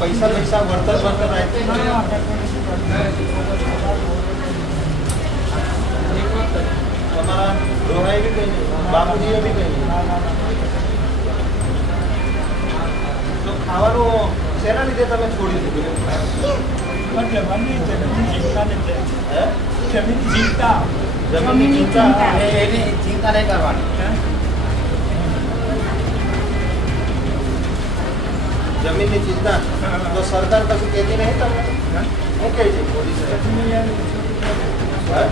પૈસા પૈસા વળતર વળતર તમારા ડોહાએ બી કહી બાપુજીએ બી કહી ખાવાનું શેના લીધે તમે છોડી દીધું એટલે મને જમીનની ચિંતા નથી હે જમીનની ચિંતા જમીનની ચિંતા એ- એની ચિંતા નહીં કરવાની જમીનની ચિંતા તો સરકાર કશું કહેતી નહીં તમને શું કહે છે મોદી સાહેબ હે?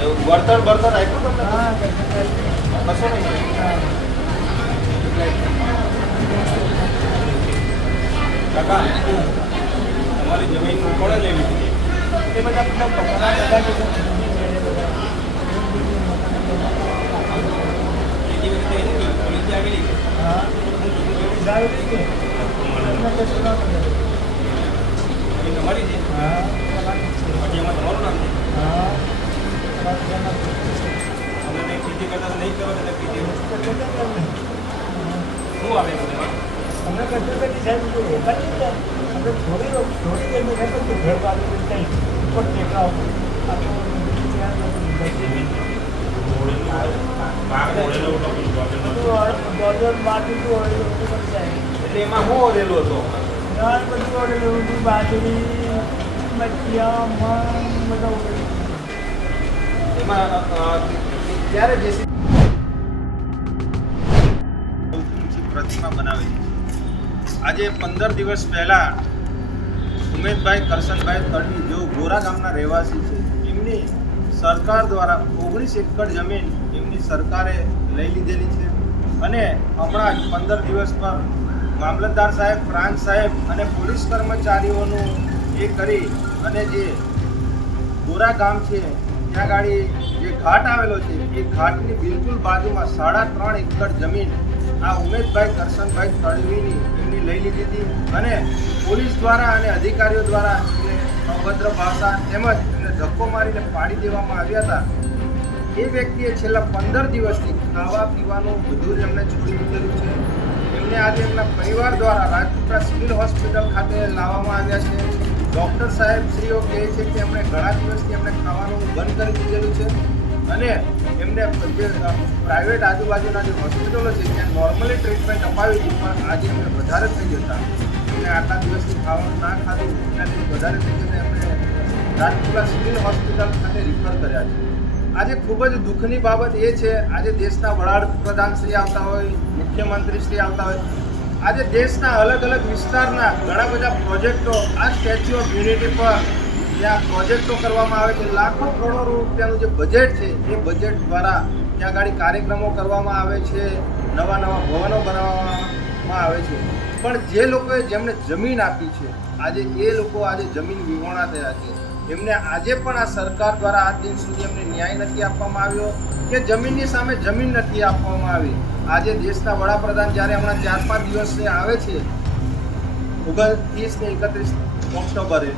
એવું વળતર બળતર આપ્યું તમને કશો નહીં કાકા તમારી જમીન કોણે લેવી હતી એ બધા બધા બધા તમારી છે. પછી એમાં તમારું નામ છે. કંઈ ખેતી કરતા નહીં કરો ખેતી. શું આવે છે તેમાં? અમને કશું નથી સાહેબ જો આપણે થોડી થોડી મેં તો ઘર બાજુ કંઈ ઉપર ટેકરા ઉપર આ તો ત્યાં બધું બચી ડોલર બાજુ તો ઓળેલું બધું બની જાય એટલે એમાં હું ઓરેલું હતો? બધું બાજરી મઠિયા મગ બધા એમાં અ, અ, પ્રતિમા બનાવે બનાવી આજે પંદર દિવસ પહેલા ઉમેદભાઈ કરશનભાઈ તડવી જેઓ ગોરા ગામના રહેવાસી છે, એમની સરકાર દ્વારા ઓગણીસ એકર જમીન એમની સરકારે લઈ લીધેલી છે. અને હમણાં જ પંદર દિવસ પર મામલતદાર સાહેબ, પ્રાંત સાહેબ અને પોલીસ કર્મચારીઓનું એ કરી અને જે ગોરા ગામ છે, ત્યાં ગાડી જે ઘાટ આવેલો છે, એ ઘાટની બિલકુલ બાજુમાં સાડા ત્રણ એકર જમીન આ ઉમેદભાઈ કરશનભાઈ તળવીની એમની લઈ લીધી હતી અને પોલીસ દ્વારા અને અધિકારીઓ દ્વારા એમને અભદ્ર ભાષા તેમજ એમને ધક્કો મારીને પાડી દેવામાં આવ્યા હતા. એ વ્યક્તિએ છેલ્લા પંદર દિવસથી ખાવા પીવાનું બધું જ એમને છોડી દીધેલું છે. એમને આજે એમના પરિવાર દ્વારા રાજપીપળા સિવિલ હોસ્પિટલ ખાતે લાવવામાં આવ્યા છે. ડૉક્ટર સાહેબ શ્રીઓ કહે છે કે એમણે ઘણા દિવસથી એમને ખાવાનું બંધ કરી દીધેલું છે. અને એમને પ્રાઇવેટ આજુબાજુના જે હોસ્પિટલો છે ત્યાં નોર્મલી ટ્રીટમેન્ટ અપાવી હતી પણ આજે એમને વધારે થઈ જતા. એમને આટલા દિવસથી ખાવાનું ના ખાધું, એનાથી વધારે થઈ જતા એમણે રાજપુરા સિવિલ હોસ્પિટલ ખાતે રિફર કર્યા છે. આજે ખૂબ જ દુઃખની બાબત એ છે, આજે દેશના વડાપ્રધાનશ્રી આવતા હોય મુખ્યમંત્રી શ્રી આવતા હોય. આજે દેશના અલગ અલગ વિસ્તારના ઘણા બધા પ્રોજેક્ટો આ સ્ટેચ્યુ ઓફ યુનિટી પર ત્યાં પ્રોજેક્ટો કરવામાં આવે છે, લાખો કરોડો રૂપિયાનું જે બજેટ છે, એ બજેટ દ્વારા ત્યાં આગળ કાર્યક્રમો કરવામાં આવે છે, નવા નવા ભવનો બનાવવામાં આવે છે. પણ જે લોકોએ જેમને જમીન આપી છે, આજે એ લોકો આજે જમીન વિહોણા થયા છે. એમને આજે પણ આ સરકાર દ્વારા આજ દિન સુધી એમને ન્યાય નથી આપવામાં આવ્યો કે જમીનની સામે જમીન નથી આપવામાં આવી. આજે દેશના વડાપ્રધાન જ્યારે હમણાં ચાર પાંચ દિવસે આવે છે, ઓગણત્રીસ ને એકત્રીસ ઓક્ટોબરે,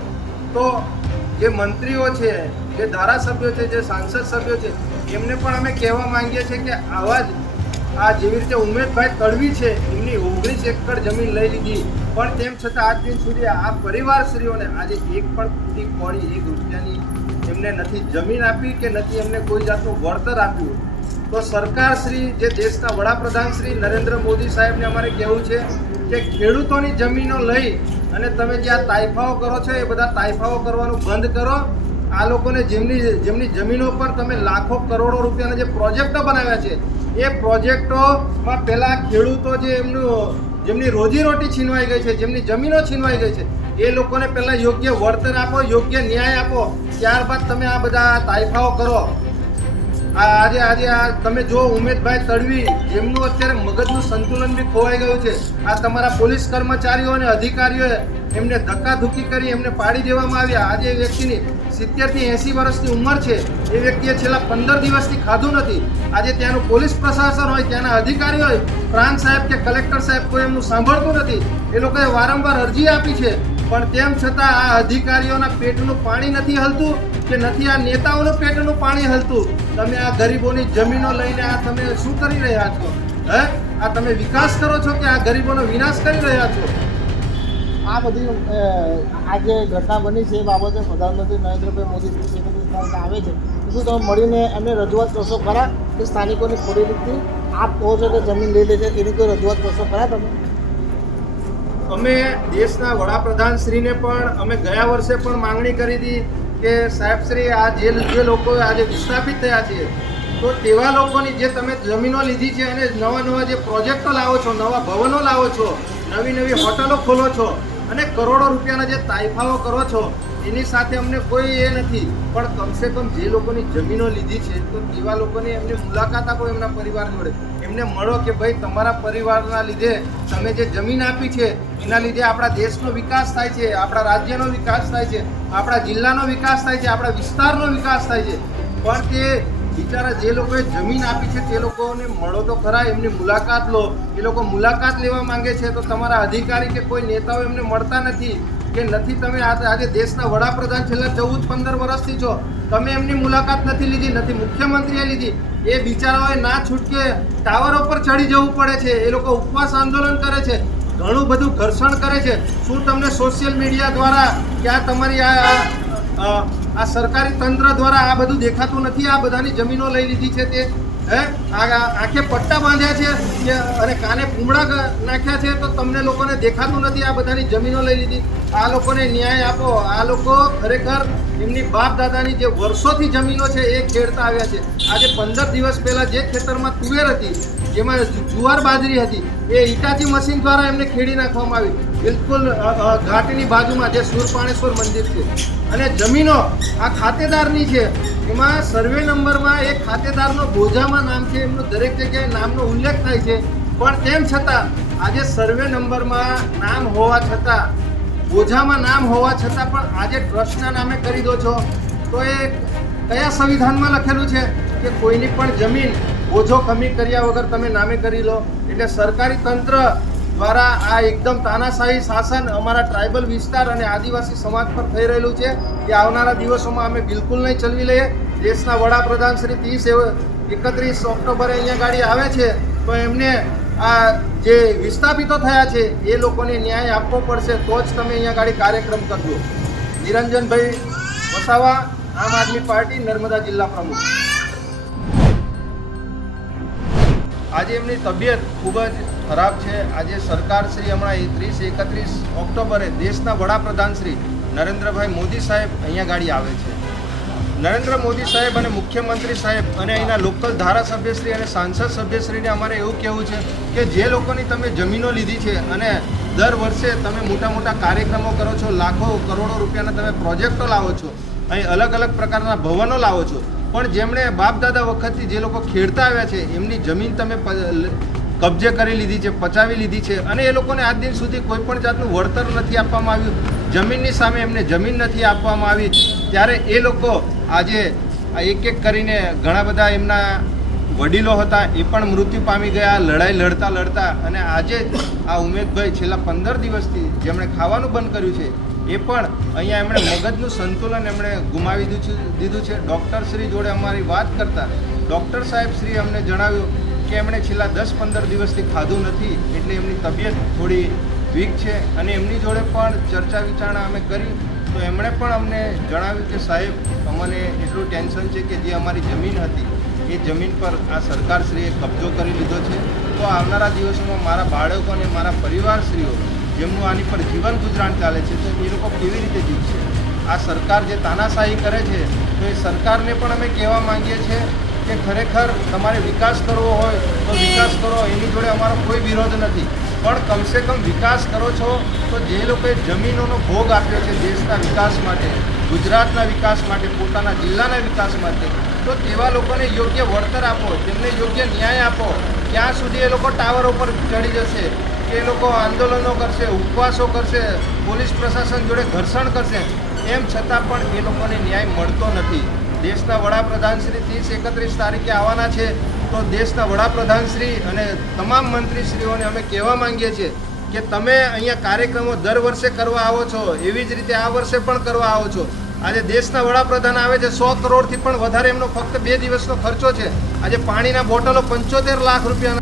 તો જે મંત્રીઓ છે, જે ધારાસભ્યો છે, જે સાંસદ સભ્યો છે, એમને પણ અમે કહેવા માંગીએ છીએ કે આવા જ આ જેવી રીતે ઉમેશભાઈ તડવી છે, એમની ઓગણીસ એકર જમીન લઈ લીધી. પણ તેમ છતાં આજ દિન સુધી આ પરિવારશ્રીઓને આજે એક પણ ફૂટી કોળી, એક રૂપિયાની એમને નથી જમીન આપી કે નથી એમને કોઈ જાતનું વળતર આપ્યું. તો સરકાર શ્રી જે દેશના વડાપ્રધાન શ્રી નરેન્દ્ર મોદી સાહેબને અમારે કહેવું છે કે ખેડૂતોની જમીનો લઈ અને તમે જે આ તાઇફાઓ કરો છો, એ બધા તાઇફાઓ કરવાનું બંધ કરો. આ લોકોને જેમની જેમની જમીનો પર તમે લાખો કરોડો રૂપિયાના જે પ્રોજેક્ટો બનાવ્યા છે, એ પ્રોજેક્ટોમાં પહેલાં ખેડૂતો જે એમનું, જેમની રોજીરોટી છીનવાઈ ગઈ છે, જેમની જમીનો છીનવાઈ ગઈ છે, એ લોકોને પહેલાં યોગ્ય વળતર આપો, યોગ્ય ન્યાય આપો. ત્યારબાદ તમે આ બધા તાઇફાઓ કરો. આજે આજે આ તમે જો ઉમેદભાઈ તડવી જેમનું અત્યારે મગજનું સંતુલન બી ખોવાઈ ગયું છે. આ તમારા પોલીસ કર્મચારીઓ અને અધિકારીઓએ એમને ધક્કાધુક્કી કરી, એમને પાડી દેવામાં આવ્યા. આજે એ વ્યક્તિની સિત્તેરથી એંસી વર્ષની ઉંમર છે. એ વ્યક્તિએ છેલ્લા પંદર દિવસથી ખાધું નથી. આજે ત્યાંનું પોલીસ પ્રશાસન હોય, ત્યાંના અધિકારી હોય, પ્રાંત સાહેબ કે કલેક્ટર સાહેબ કોઈ એમનું સાંભળતું નથી. એ લોકોએ વારંવાર અરજી આપી છે. પણ તેમ છતાં આ અધિકારીઓના પેટનું પાણી નથી હલતું કે નથી આ નેતાઓનું પેટનું પાણી હલતું? તમે આ ગરીબોની જમીનો લઈને આ તમે શું કરી રહ્યા છો? હે? આ તમે વિકાસ કરો છો કે આ ગરીબોનો વિનાશ કરી રહ્યા છો? આ બધી આ જે ઘટના બની છે એ બાબતે પ્રધાનમંત્રી નરેન્દ્રભાઈ મોદી એકત્રીસ આવે છે શું તમે મળીને એમને રજૂઆત કરશો ખરા? કે સ્થાનિકોની ખોટી રીતથી આપ કહો છો કે જમીન લઈ લે છે એની કોઈ રજૂઆત કરશો ખરા તમે? અમે દેશના વડાપ્રધાન શ્રીને પણ અમે ગયા વર્ષે પણ માંગણી કરી હતી કે સાહેબ શ્રી, આ જે જે લોકો આજે વિસ્થાપિત થયા છે, તો તેવા લોકોની જે તમે જમીનો લીધી છે અને નવા નવા જે પ્રોજેક્ટો લાવો છો, નવા ભવનો લાવો છો, નવી નવી હોટલો ખોલો છો અને કરોડો રૂપિયાના જે તાઇફાઓ કરો છો એની સાથે અમને કોઈ એ નથી. પણ કમસે કમ જે લોકોની જમીનો લીધી છે, તો તેવા લોકોની એમની મુલાકાત આપો, એમના પરિવાર જોડે. એમને મળો કે ભાઈ, તમારા પરિવારના લીધે તમે જે જમીન આપી છે, એના લીધે આપણા દેશનો વિકાસ થાય છે, આપણા રાજ્યનો વિકાસ થાય છે, આપણા જિલ્લાનો વિકાસ થાય છે, આપણા વિસ્તારનો વિકાસ થાય છે. પણ તે બિચારા જે લોકોએ જમીન આપી છે, તે લોકોને મળો તો ખરા, એમની મુલાકાત લો. એ લોકો મુલાકાત લેવા માંગે છે, તો તમારા અધિકારી કે કોઈ નેતાઓ એમને મળતા નથી. કે નથી તમે આજે દેશના વડાપ્રધાન છેલ્લા ચૌદ પંદર વર્ષથી છો. તમે એમની મુલાકાત નથી લીધી, નથી મુખ્યમંત્રીએ લીધી. એ બિચારાઓએ ના છૂટકે ટાવરો પર ચડી જવું પડે છે. એ લોકો ઉપવાસ આંદોલન કરે છે. ઘણું બધું ઘર્ષણ કરે છે. શું તમને સોશિયલ મીડિયા દ્વારા કે આ તમારી આ આ સરકારી તંત્ર દ્વારા આ બધું દેખાતું નથી? આ બધાની જમીનો લઈ લીધી છે તે? હે? આ આ પટ્ટા બાંધ્યા છે અને કાને પૂમડા નાખ્યા છે તો તમને લોકોને દેખાતું નથી, આ બધાની જમીનો લઈ લીધી. આ લોકોને ન્યાય આપો. આ લોકો ખરેખર એમની બાપ દાદાની જે વર્ષોથી જમીનો છે એ ખેડતા આવ્યા છે. આજે પંદર દિવસ પહેલાં જે ખેતરમાં તુવેર હતી, જેમાં જુવાર બાજરી હતી, એ ઇટાચી મશીન દ્વારા એમને ખેડી નાખવામાં આવી. બિલકુલ ઘાટની બાજુમાં જે સુરપાણેશ્વર મંદિર છે અને જમીનો આ ખાતેદારની છે, એમાં સર્વે નંબરમાં એ ખાતેદારનો બોજામાં નામ છે, એમનું દરેક જગ્યાએ નામનો ઉલ્લેખ થાય છે. પણ તેમ છતાં, આજે સર્વે નંબરમાં નામ હોવા છતાં, બોજામાં નામ હોવા છતાં પણ આજે ટ્રસ્ટના નામે કરી દો છો. તો એ કયા સંવિધાનમાં લખેલું છે કે કોઈની પણ જમીન બોજો કમી કર્યા વગર તમે નામે કરી લો? એટલે સરકારી તંત્ર દ્વારા આ એકદમ તાનાશાહી શાસન અમારા ટ્રાઇબલ વિસ્તાર અને આદિવાસી સમાજ પર થઈ રહેલું છે કે આવનારા દિવસોમાં અમે બિલકુલ નહીં ચલવી લઈએ. દેશના વડાપ્રધાન શ્રી ત્રીસ એકત્રીસ ઓક્ટોબરે અહીંયા ગાડી આવે છે, તો એમને આ જે વિસ્થાપિતો થયા છે, એ લોકોને ન્યાય આપવો પડશે, તો જ તમે અહીંયા ગાડી કાર્યક્રમ કરજો. નિરંજનભાઈ વસાવા, આમ આદમી પાર્ટી, નર્મદા જિલ્લા પ્રમુખ. આજે એમની તબિયત ખૂબ જ ખરાબ છે. આજે સરકાર શ્રી હમણાં ત્રીસ એકત્રીસ ઓક્ટોબરે દેશના વડાપ્રધાન શ્રી નરેન્દ્રભાઈ મોદી સાહેબ અહીંયા ગાડી આવે છે. નરેન્દ્ર મોદી સાહેબ અને મુખ્યમંત્રી સાહેબ અને અહીંના લોકલ ધારાસભ્યશ્રી અને સાંસદ સભ્યશ્રીને અમારે એવું કહેવું છે કે જે લોકોની તમે જમીનો લીધી છે અને દર વર્ષે તમે મોટા મોટા કાર્યક્રમો કરો છો, લાખો કરોડો રૂપિયાના તમે પ્રોજેક્ટો લાવો છો, અહીં અલગ અલગ પ્રકારના ભવનો લાવો છો પણ જેમણે બાપ દાદા વખતથી જે લોકો ખેડતા આવ્યા છે, એમની જમીન તમે કબજે કરી લીધી છે, પચાવી લીધી છે અને એ લોકોને આજ દિન સુધી કોઈ પણ જાતનું વળતર નથી આપવામાં આવ્યું. જમીનની સામે એમને જમીન નથી આપવામાં આવી. ત્યારે એ લોકો આજે એક એક કરીને ઘણા બધા એમના વડીલો હતા, એ પણ મૃત્યુ પામી ગયા, લડાઈ લડતા લડતા અને આજે આ ઉમેદભાઈ છેલ્લા પંદર દિવસથી જેમણે ખાવાનું બંધ કર્યું છે એ પણ અહીંયા એમણે મગજનું સંતુલન એમણે ગુમાવી દીધું દીધું છે. ડૉક્ટર શ્રી જોડે અમારી વાત કરતા ડૉક્ટર સાહેબ શ્રી અમને જણાવ્યું કે એમણે છેલ્લા દસ પંદર દિવસથી ખાધું નથી એટલે એમની તબિયત થોડી વીક છે અને એમની જોડે પણ ચર્ચા વિચારણા અમે કરી. તો એમણે પણ અમને જણાવ્યું કે સાહેબ, અમને એટલું ટેન્શન છે કે જે અમારી જમીન હતી, એ જમીન પર આ સરકારશ્રીએ કબજો કરી લીધો છે. તો આવનારા દિવસોમાં મારા બાળકો અને મારા પરિવારશ્રીઓ જેમનું આની પર જીવન ગુજરાન ચાલે છે, તો એ લોકો કેવી રીતે જીવશે આ સરકાર જે તાનાશાહી કરે છે, તો એ સરકારને પણ અમે કહેવા માંગીએ છીએ કે ખરેખર તમારે વિકાસ કરવો હોય, તો વિકાસ કરો, એની જોડે અમારો કોઈ વિરોધ નથી. પણ કમસે કમ વિકાસ કરો છો, તો જે લોકોએ જમીનોનો ભોગ આપ્યો છે દેશના વિકાસ માટે, ગુજરાતના વિકાસ માટે, પોતાના જિલ્લાના વિકાસ માટે, તો તેવા લોકોને યોગ્ય વળતર આપો, તેમને યોગ્ય ન્યાય આપો ક્યાં સુધી એ લોકો ટાવર ઉપર ચડી જશે. એ લોકો આંદોલનો કરશે, ઉપવાસો કરશે, પોલીસ પ્રશાસન જોડે ઘર્ષણ કરશે, એમ છતાં પણ એ લોકોને ન્યાય મળતો નથી. દેશના વડાપ્રધાન શ્રી ત્રીસ એકત્રીસ તારીખે આવવાના છે, તો દેશના વડાપ્રધાન શ્રી અને તમામ મંત્રીશ્રીઓને અમે કહેવા માંગીએ છીએ કે તમે અહીંયા કાર્યક્રમો દર વર્ષે કરવા આવો છો, એવી જ રીતે આ વર્ષે પણ કરવા આવો છો. આજે દેશના વડાપ્રધાન આવે છે, સો કરોડથી પણ વધારે એમનો ફક્ત બે દિવસનો ખર્ચો છે. આજે પાણીના બોટલો પંચોતેર લાખ રૂપિયાના